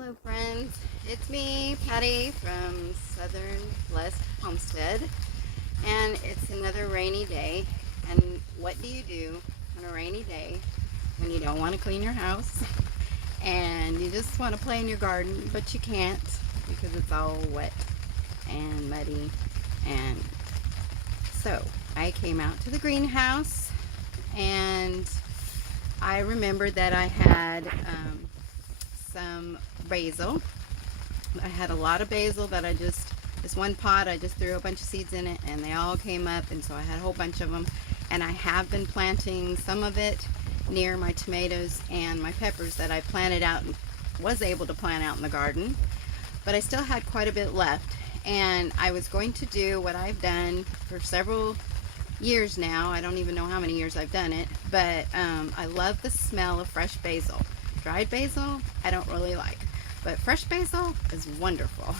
Hello friends, it's me, Patti from Southern Blessed Homestead, and it's another rainy day. And what do you do on a rainy day when you don't want to clean your house and you just want to play in your garden, but you can't because it's all wet and muddy? And so I came out to the greenhouse and I remembered that I had some basil. I had a lot of basil that this one pot, I just threw a bunch of seeds in it and they all came up, and so I had a whole bunch of them. And I have been planting some of it near my tomatoes and my peppers that I planted out, was able to plant out in the garden. But I still had quite a bit left. And I was going to do what I've done for several years now. I don't even know how many years I've done it, but I love the smell of fresh basil. Dried basil, I don't really like, but fresh basil is wonderful.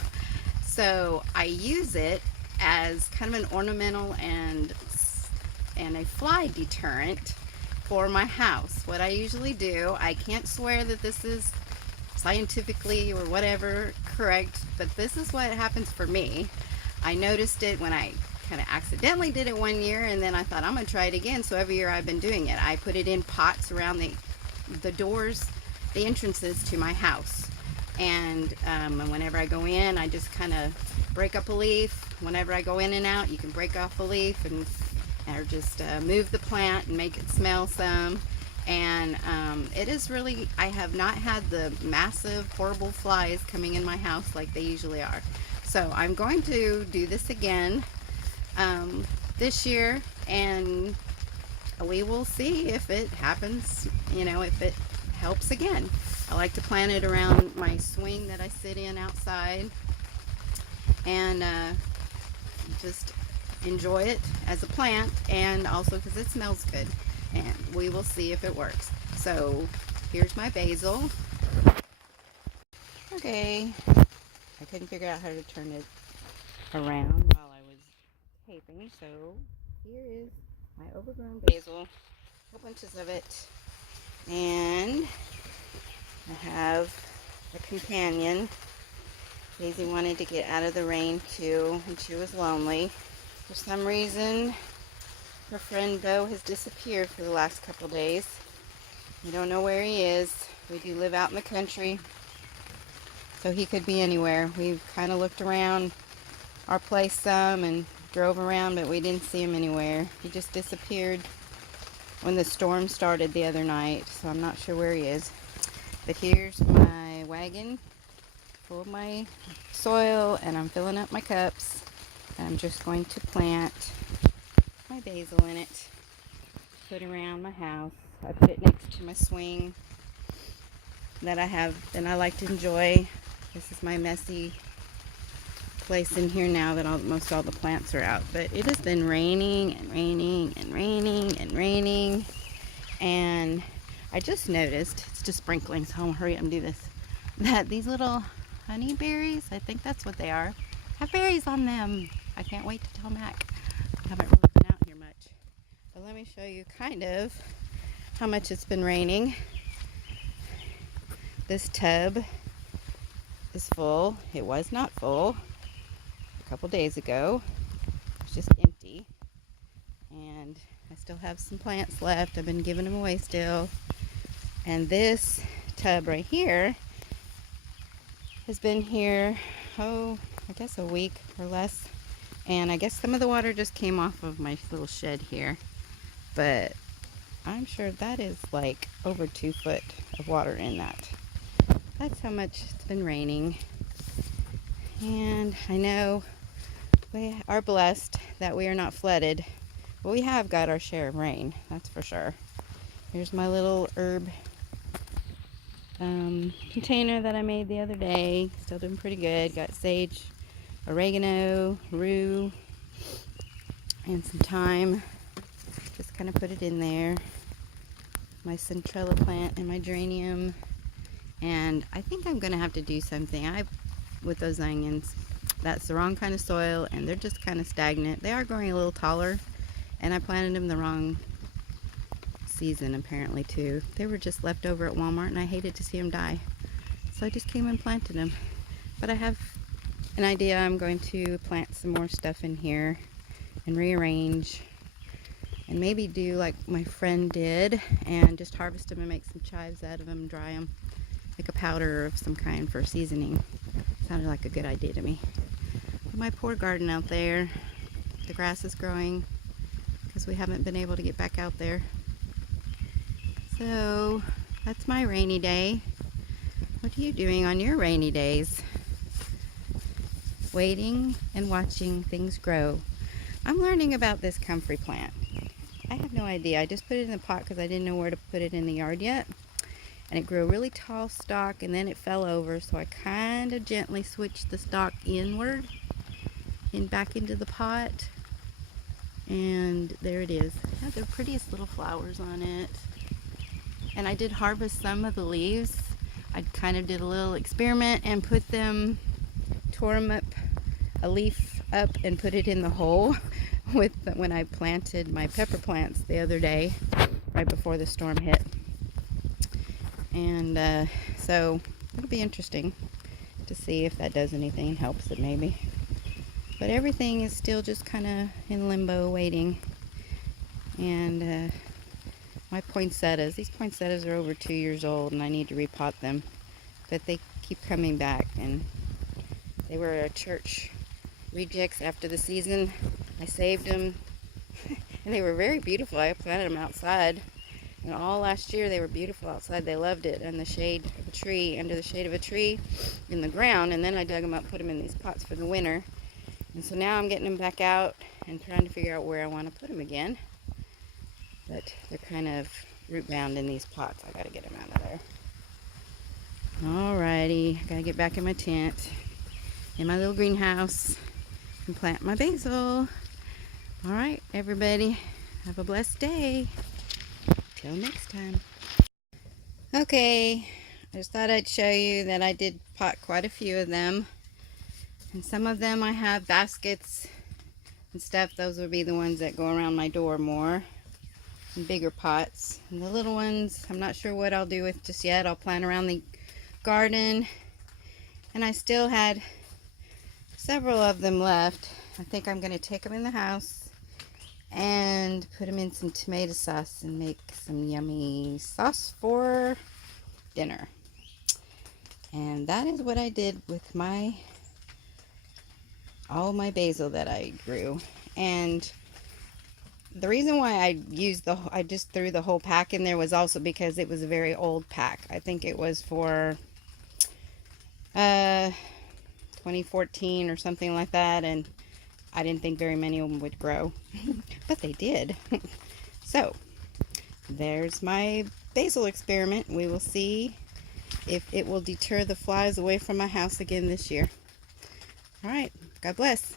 So I use it as kind of an ornamental and a fly deterrent for my house. What I usually do, I can't swear that this is scientifically or whatever correct, but this is what happens for me. I noticed it when I kind of accidentally did it one year, and then I thought I'm gonna try it again. So every year I've been doing it. I put it in pots around the doors, the entrances to my house, and whenever I go in, I just kind of break up a leaf. Whenever I go in and out, you can break off a leaf or just move the plant and make it smell some. And it is really, I have not had the massive horrible flies coming in my house like they usually are. So I'm going to do this again this year, and we will see if it happens, if it helps again. I like to plant it around my swing that I sit in outside, and just enjoy it as a plant, and also because it smells good. And we will see if it works. So here's my basil. Okay, I couldn't figure out how to turn it around while I was taping, so here is my overgrown basil, whole bunches of it. And I have a companion. Daisy wanted to get out of the rain too, and she was lonely. For some reason, her friend Bo has disappeared for the last couple days. We don't know where he is. We do live out in the country, so he could be anywhere. We've kind of looked around our place some and drove around, but we didn't see him anywhere. He just disappeared when the storm started the other night, so I'm not sure where he is. But here's my wagon full of my soil, and I'm filling up my cups. And I'm just going to plant my basil in it, put around my house. I put it next to my swing that I have and I like to enjoy. This is my messy place in here now that most all the plants are out. But it has been raining and raining and raining and raining, and I just noticed, it's just sprinkling, so I'll hurry up and do this, that these little honey berries, I think that's what they are, have berries on them. I can't wait to tell Mac. I haven't really been out here much. But let me show you kind of how much it's been raining. This tub is full. It was not full a couple days ago. It's just empty. And I still have some plants left. I've been giving them away still. And this tub right here has been here, I guess a week or less. And I guess some of the water just came off of my little shed here. But I'm sure that is like over 2 foot of water in that. That's how much it's been raining. And I know we are blessed that we are not flooded, but we have got our share of rain, that's for sure. Here's my little herb container that I made the other day. Still doing pretty good. Got sage, oregano, rue, and some thyme. Just kind of put it in there. My centrella plant and my geranium. And I think I'm going to have to do something with those onions. That's the wrong kind of soil, and they're just kind of stagnant. They are growing a little taller, and I planted them the wrong season apparently too. They were just left over at Walmart, and I hated to see them die. So I just came and planted them. But I have an idea. I'm going to plant some more stuff in here and rearrange and maybe do like my friend did and just harvest them and make some chives out of them, dry them, make a powder of some kind for seasoning. Sounded like a good idea to me. But my poor garden out there, the grass is growing because we haven't been able to get back out there. So that's my rainy day. What are you doing on your rainy days? Waiting and watching things grow. I'm learning about this comfrey plant. I have no idea. I just put it in the pot because I didn't know where to put it in the yard yet. And it grew a really tall stalk and then it fell over, so I kind of gently switched the stalk inward and back into the pot. And there it is. It has the prettiest little flowers on it. And I did harvest some of the leaves. I kind of did a little experiment and tore them up, a leaf up and put it in the hole when I planted my pepper plants the other day, right before the storm hit. And so it'll be interesting to see if that does anything, helps it maybe. But everything is still just kind of in limbo waiting. And my poinsettias, these poinsettias are over 2 years old and I need to repot them. But they keep coming back, and they were a church rejects after the season. I saved them and they were very beautiful. I planted them outside, and all last year they were beautiful outside. They loved it in the shade of a tree, under the shade of a tree in the ground. And then I dug them up, put them in these pots for the winter. And so now I'm getting them back out and trying to figure out where I want to put them again. But they're kind of root bound in these pots. I gotta get them out of there. Alrighty, gotta get back in my tent, in my little greenhouse, and plant my basil. Alright, everybody, have a blessed day. Till next time. Okay, I just thought I'd show you that I did pot quite a few of them. And some of them I have baskets and stuff. Those would be the ones that go around my door more. And bigger pots. And the little ones, I'm not sure what I'll do with just yet. I'll plant around the garden. And I still had several of them left. I think I'm going to take them in the house and put them in some tomato sauce and make some yummy sauce for dinner. And that is what I did with all my basil that I grew. And the reason why I just threw the whole pack in there was also because it was a very old pack. I think it was for 2014 or something like that, and I didn't think very many of them would grow, but they did. So there's my basil experiment. We will see if it will deter the flies away from my house again this year. All right, God bless.